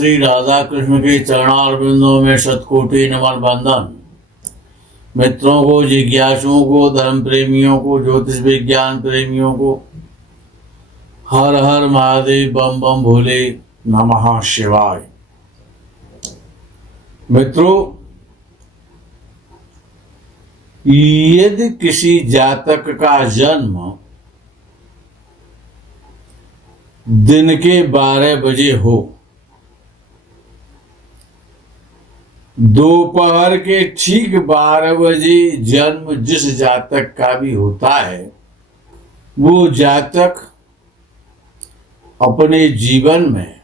श्री राधा कृष्ण के चरणारविंदों में शतकोटि नमन बंदन। मित्रों को, जिज्ञासुओं को, धर्म प्रेमियों को, ज्योतिष विज्ञान प्रेमियों को हर हर महादेव, बम बम भोले, नमः शिवाय। मित्रों, यदि किसी जातक का जन्म दिन के 12 बजे हो, दोपहर के ठीक 12 बजे जन्म जिस जातक का भी होता है, वो जातक अपने जीवन में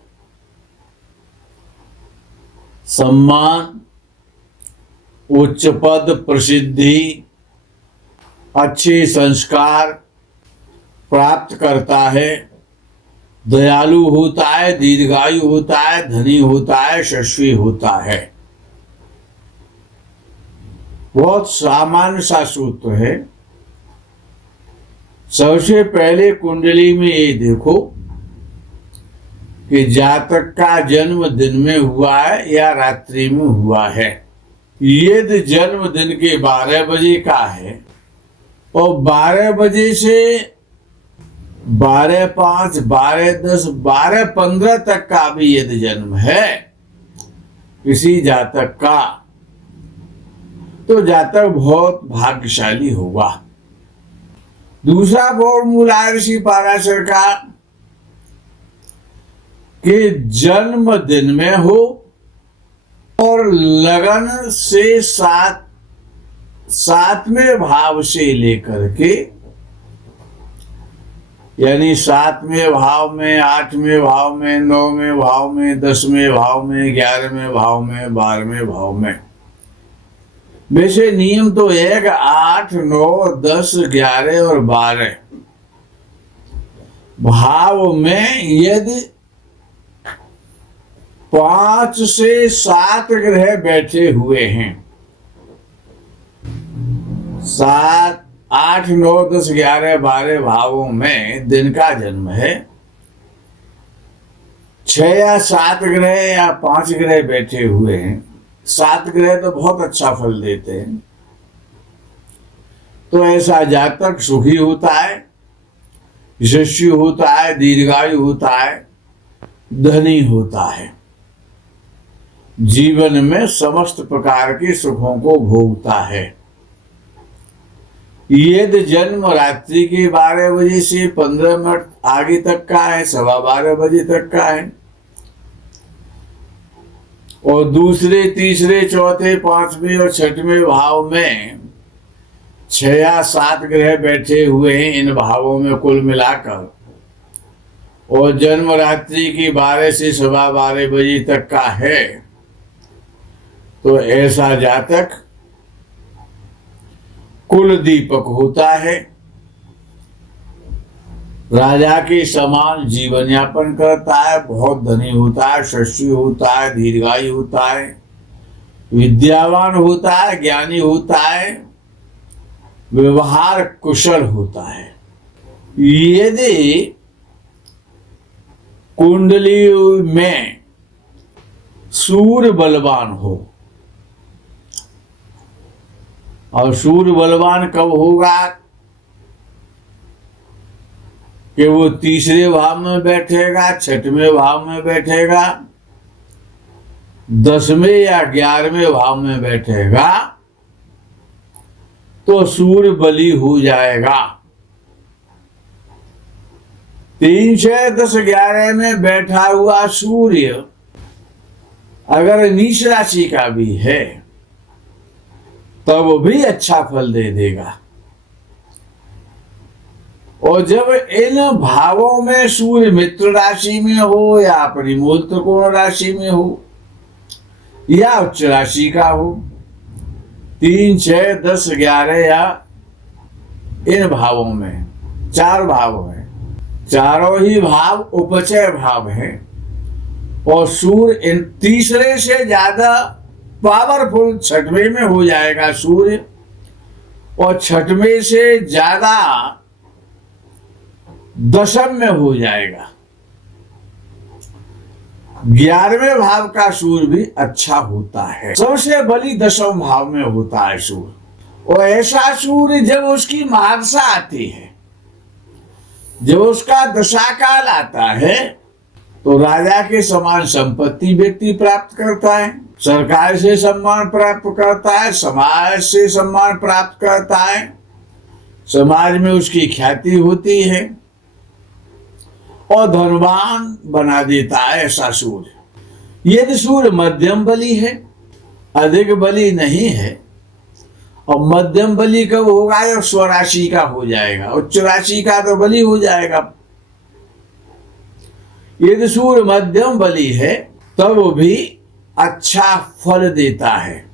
सम्मान, उच्च पद, प्रसिद्धि, अच्छे संस्कार प्राप्त करता है, दयालु होता है, दीर्घायु होता है, धनी होता है, यशस्वी होता है। बहुत सामान्य सा सूत्र है। सबसे पहले कुंडली में ये देखो कि जातक का जन्म दिन में हुआ है या रात्रि में हुआ है। यदि जन्म दिन के 12 बजे का है और 12 बजे से 12:05, 12:10, 12:15 तक का भी यदि जन्म है किसी जातक का, तो जातक बहुत भाग्यशाली होगा। दूसरा फॉर्मूला है ऋषि पाराशर का कि जन्म दिन में हो और लगन से सातवें भाव से लेकर के, यानी 7वें भाव में, 8वें भाव में, 9वें भाव में, 10वें भाव में, 11वें भाव में, 12वें भाव में। वैसे नियम तो है कि 8, 9, 10, 11 और 12 भाव में यदि 5 से 7 ग्रह बैठे हुए हैं, 7, 8, 9, 10, 11, 12 भावों में दिन का जन्म है, 6 या 7 ग्रह या 5 ग्रह बैठे हुए हैं, 7 ग्रह तो बहुत अच्छा फल देते हैं, तो ऐसा जातक सुखी होता है, यशस्वी होता है, दीर्घायु होता है, धनी होता है, जीवन में समस्त प्रकार के सुखों को भोगता है। यदि जन्म रात्रि के 12 बजे से 15 मिनट आगे तक का है, 12:15 बजे तक का है, और दूसरे, तीसरे, चौथे, 5वें और 6वें भाव में 6 या 7 ग्रह बैठे हुए हैं इन भावों में कुल मिलाकर, और जन्म रात्रि की 12 से 12:15 बजे तक का है, तो ऐसा जातक कुल दीपक होता है, राजा के समान जीवन यापन करता है, बहुत धनी होता है, यशस्वी होता है, दीर्घायु होता है, विद्यावान होता है, ज्ञानी होता है, व्यवहार कुशल होता है। यदि कुंडली में सूर्य बलवान हो, और सूर्य बलवान कब होगा कि वो 3रे भाव में बैठेगा, 6वें भाव में बैठेगा, 10वें या 11वें भाव में बैठेगा, तो सूर्य बली हो जाएगा। 3, 6, 10, 11 में बैठा हुआ सूर्य अगर नीच राशि का भी है तब भी अच्छा फल दे देगा। और जब इन भावों में सूर्य मित्र राशि में हो या अपनी मूल त्रिकोण राशि में हो या उच्च राशि का हो, 3, 6, 10, 11 या इन भावों में 4 भाव हैं, चारों ही भाव उपचय भाव हैं, और सूर्य इन 3रे से ज्यादा पावरफुल 6वें में हो जाएगा सूर्य, और 6वें से ज्यादा 10म में हो जाएगा। 11वें भाव का सूर्य भी अच्छा होता है। सबसे बली 10वें भाव में होता है सूर्य। और ऐसा सूर्य जब उसकी महादशा आती है, जब उसका दशा काल आता है, तो राजा के समान संपत्ति व्यक्ति प्राप्त करता है, सरकार से सम्मान प्राप्त करता है, समाज से सम्मान प्राप्त करता है, समाज में उसकी ख्याति होती है और धनवान बना देता है ऐसा सूर्य। यदि सूर्य मध्यम बली है, अधिक बली नहीं है, और मध्यम बली कब होगा जब स्वराशि का हो जाएगा, उच्च राशि का तो बली हो जाएगा। यदि सूर्य मध्यम बली है तब वो भी अच्छा फल देता है,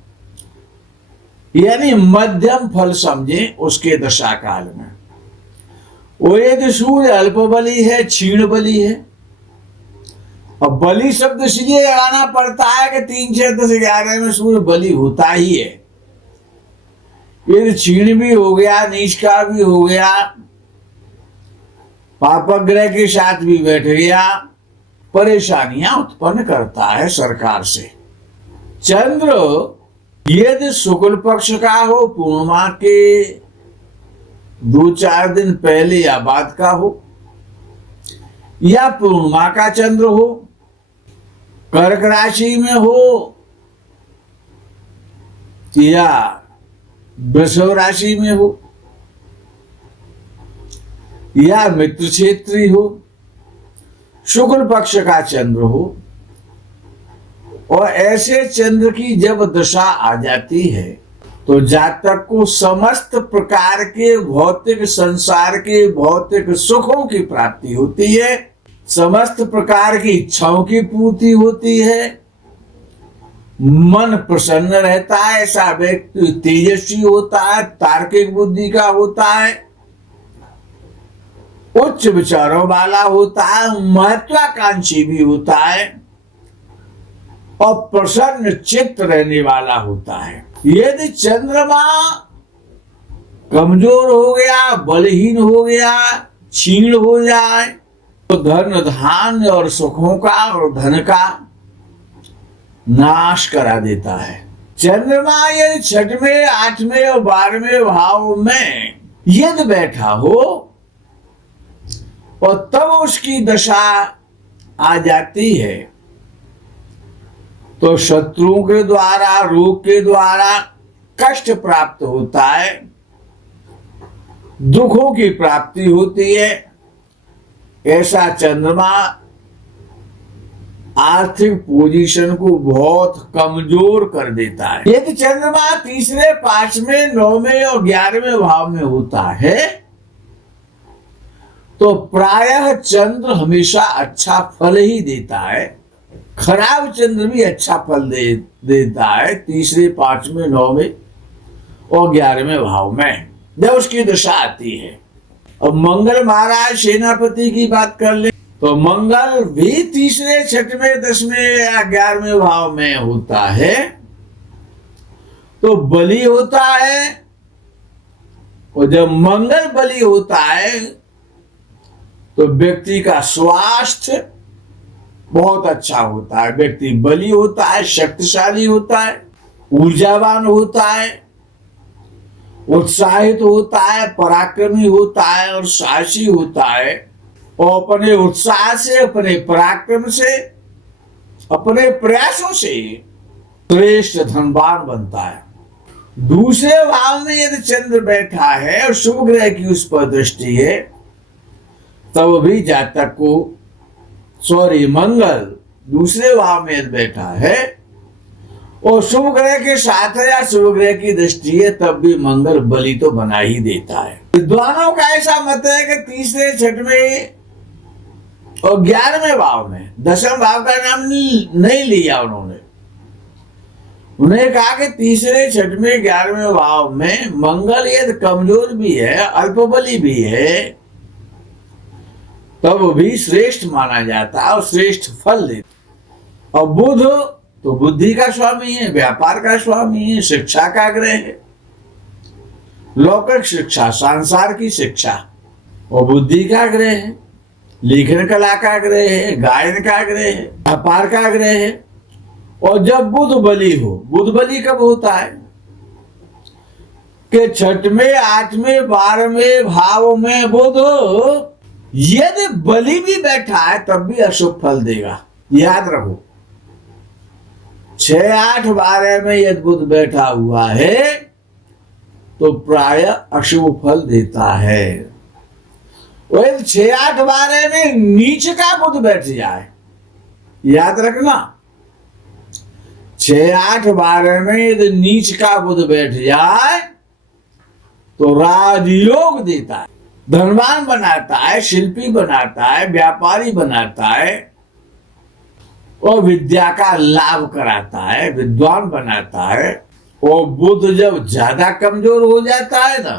यानी मध्यम फल समझे उसके दशा काल में। वो यदि सूर्य अल्प बली है, क्षीण बली है, और बली शब्द इसलिए लगाना पड़ता है कि 3, 6, 10, 11 में सूर्य बली होता ही है। यदि क्षीण भी हो गया, नीच का भी हो गया, पापग्रह के साथ भी बैठ गया, परेशानियां उत्पन्न करता है सरकार से। चंद्र यदि शुक्ल पक्ष का हो, पूर्णिमा के 2-4 दिन पहले या बाद का हो, या पूर्णिमा का चंद्र हो, कर्क राशि में हो या वृषभ राशि में हो, या मित्र क्षेत्री हो, शुक्ल पक्ष का चंद्र हो, और ऐसे चंद्र की जब दशा आ जाती है तो जातक को समस्त प्रकार के भौतिक संसार के भौतिक सुखों की प्राप्ति होती है, समस्त प्रकार की इच्छाओं की पूर्ति होती है, मन प्रसन्न रहता है, ऐसा व्यक्ति तेजस्वी होता है, तार्किक बुद्धि का होता है, उच्च विचारों वाला होता है, महत्वाकांक्षी भी होता है और प्रसन्न चित्त रहने वाला होता है। यदि चंद्रमा कमजोर हो गया, बलहीन हो गया, क्षीण हो जाए तो धन धान्य और सुखों का और धन का नाश करा देता है। चंद्रमा यदि 6वें, 8वें और 12वें भाव में यदि बैठा हो और तब उसकी दशा आ जाती है तो शत्रुओं के द्वारा, रोग के द्वारा कष्ट प्राप्त होता है, दुखों की प्राप्ति होती है। ऐसा चंद्रमा आर्थिक पोजीशन को बहुत कमजोर कर देता है। यदि चंद्रमा 3रे, 5वें, 9वें और 11वें भाव में होता है तो प्रायः चंद्र हमेशा अच्छा फल ही देता है। खराब चंद्र भी अच्छा फल देता है 3रे, 5वें, 9वें और 11वें भाव में जब उसकी दशा आती है। और मंगल महाराज सेनापति की बात कर ले तो मंगल भी 3रे, 6वें, 10वें या 11वें भाव में होता है तो बली होता है। और जब मंगल बली होता है तो व्यक्ति का स्वास्थ्य बहुत अच्छा होता है, व्यक्ति बली होता है, शक्तिशाली होता है, ऊर्जावान होता है, उत्साहित होता है, पराक्रमी होता है और साहसी होता है, और अपने उत्साह से, अपने पराक्रम से, अपने प्रयासों से श्रेष्ठ धनवान बनता है। दूसरे भाव में यदि चंद्र बैठा है और शुभ ग्रह की उस पर दृष्टि है तब भी जातक को मंगल दूसरे भाव में बैठा है और शुभ ग्रह के साथ है या शुभ ग्रह की दृष्टि है तब भी मंगल बली तो बना ही देता है। विद्वानों का ऐसा मत है कि 3रे, 6वें और 11वें भाव में, 10वें भाव का नाम नहीं लिया उन्होंने कहा कि 3रे, 6वें, 11वें भाव में मंगल यदि कमजोर भी है, अल्पबली भी है, तब भी श्रेष्ठ माना जाता है और श्रेष्ठ फल देता। और बुध तो बुद्धि का स्वामी है, व्यापार का स्वामी है, शिक्षा का ग्रह है, लौकिक शिक्षा, संसार की शिक्षा और बुद्धि का ग्रह है, लेखन कला का ग्रह है, गायन का ग्रह है, व्यापार का ग्रह है। और जब बुध बली हो, बुध बली कब होता है कि 6वें, 8वें, 12वें भाव में बुध यदि बली भी बैठा है तब भी अशुभ फल देगा। याद रखो, 6, 8, 12 में यदि बुध बैठा हुआ है तो प्राय अशुभ फल देता है। वही 6, 8, 12 में नीच का बुध बैठ जाए, याद रखना, 6, 8, 12 में यदि नीच का बुध बैठ जाए तो राजयोग देता है, धनवान बनाता है, शिल्पी बनाता है, व्यापारी बनाता है और विद्या का लाभ कराता है, विद्वान बनाता है। और बुध जब ज्यादा कमजोर हो जाता है ना,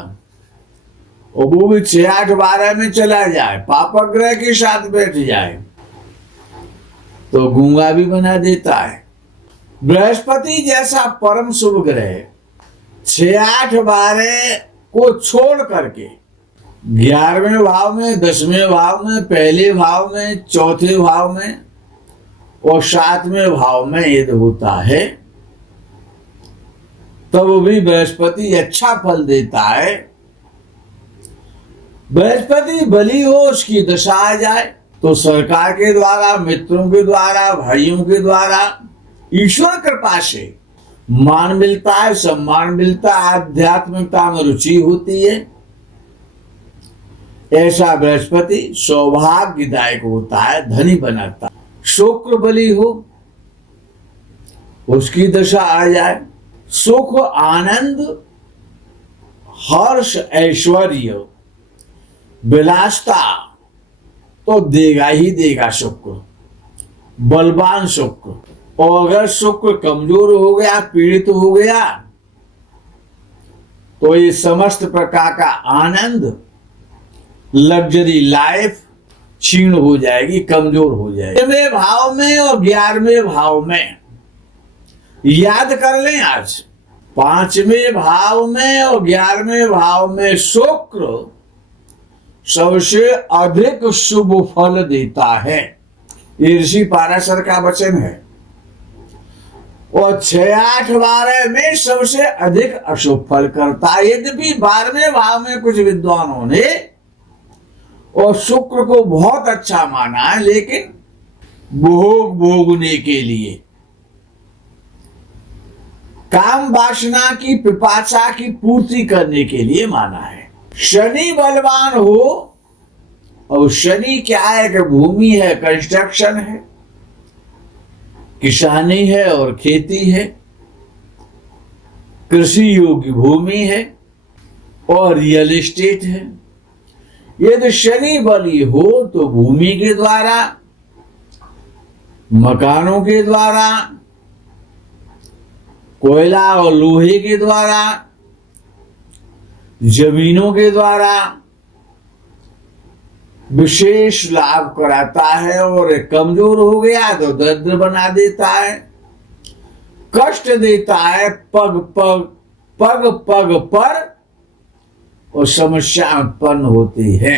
और वो भी 6, 8, 12 में चला जाए, पापक ग्रह के साथ बैठ जाए तो गूंगा भी बना देता है। बृहस्पति जैसा परम शुभ ग्रह 6, 8, 12 को छोड़ करके 11वें भाव में, 10वें भाव में, पहले भाव में, चौथे भाव में और 7वें भाव में यदि होता है तब भी बृहस्पति अच्छा फल देता है। बृहस्पति बली हो, उसकी दशा आ जाए तो सरकार के द्वारा, मित्रों के द्वारा, भाइयों के द्वारा, ईश्वर कृपा से मान मिलता है, सम्मान मिलता है, आध्यात्मिकता में रुचि होती है। ऐसा बृहस्पति सौभाग्यदायक होता है, धनी बनाता है। शुक्र बली हो, उसकी दशा आ जाए, सुख, आनंद, हर्ष, ऐश्वर्य, विलासता तो देगा ही देगा शुक्र, बलवान शुक्र। और अगर शुक्र कमजोर हो गया, पीड़ित हो गया तो ये समस्त प्रकार का आनंद, लग्जरी लाइफ क्षीण हो जाएगी, कमजोर हो जाएगी। 5वें भाव में और 11वें भाव में याद कर लें आज, 5वें भाव में और 11वें भाव में शुक्र सबसे अधिक शुभ फल देता है। ये ऋषि पाराशर का वचन है। और 6, 8, 12 में सबसे अधिक अशुभ फल करता है। यद्यपि 12वें भाव में कुछ विद्वानों ने और शुक्र को बहुत अच्छा माना है, लेकिन भोग भोगने के लिए, काम वासना की पिपासा की पूर्ति करने के लिए माना है। शनि बलवान हो, और शनि क्या है कि भूमि है, कंस्ट्रक्शन है, किसानी है और खेती है, कृषि योग्य भूमि है और रियल एस्टेट है। यदि शनि बली हो तो भूमि के द्वारा, मकानों के द्वारा, कोयला और लोहे के द्वारा, जमीनों के द्वारा विशेष लाभ कराता है। और कमजोर हो गया तो दरिद्र बना देता है, कष्ट देता है, पग पग पर और समस्या उत्पन्न होती है।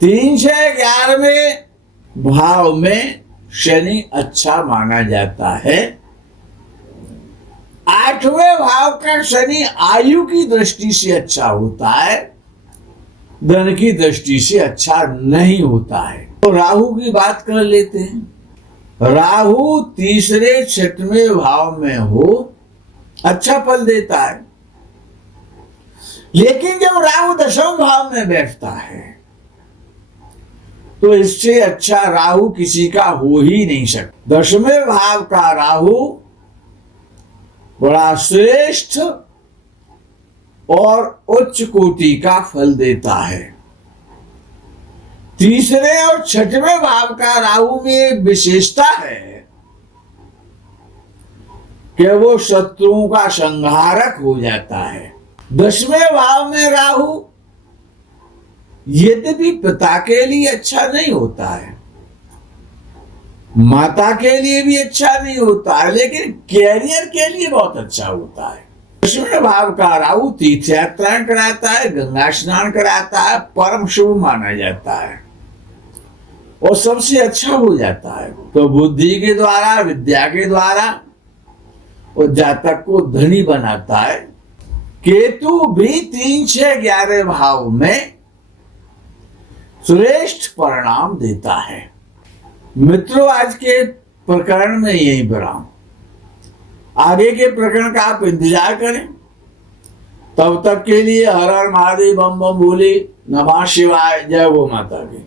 3 से 11वें भाव में शनि अच्छा माना जाता है। 8वें भाव का शनि आयु की दृष्टि से अच्छा होता है, धन की दृष्टि से अच्छा नहीं होता है। तो राहु की बात कर लेते हैं। राहु 3रे, 6वें भाव में हो, अच्छा फल देता है। लेकिन जब राहु 10वें भाव में बैठता है तो इससे अच्छा राहु किसी का हो ही नहीं सकता। 10वें भाव का राहु बड़ा श्रेष्ठ और उच्च कोटि का फल देता है। 3रे और 6वें भाव का राहु में एक विशेषता है कि वो शत्रुओं का संहारक हो जाता है। 10वें भाव में राहु यद्यपि पिता के लिए अच्छा नहीं होता है, माता के लिए भी अच्छा नहीं होता है, लेकिन कैरियर के लिए बहुत अच्छा होता है। 10वें भाव का राहु तीर्थ यात्राएं कराता है, गंगा स्नान कराता है, परम शुभ माना जाता है। और सबसे अच्छा हो जाता है। तो बुद्धि के द्वारा, विद्या के द्वारा और जातक को धनी बनाता है। केतु भी 3, 6, 11 भाव में श्रेष्ठ परिणाम देता है। मित्रों, आज के प्रकरण में यही विराम। आगे के प्रकरण का आप इंतजार करें। तब तक के लिए हर हर महादेव, बम बम भोले, नमः शिवाय, जय गो माता की।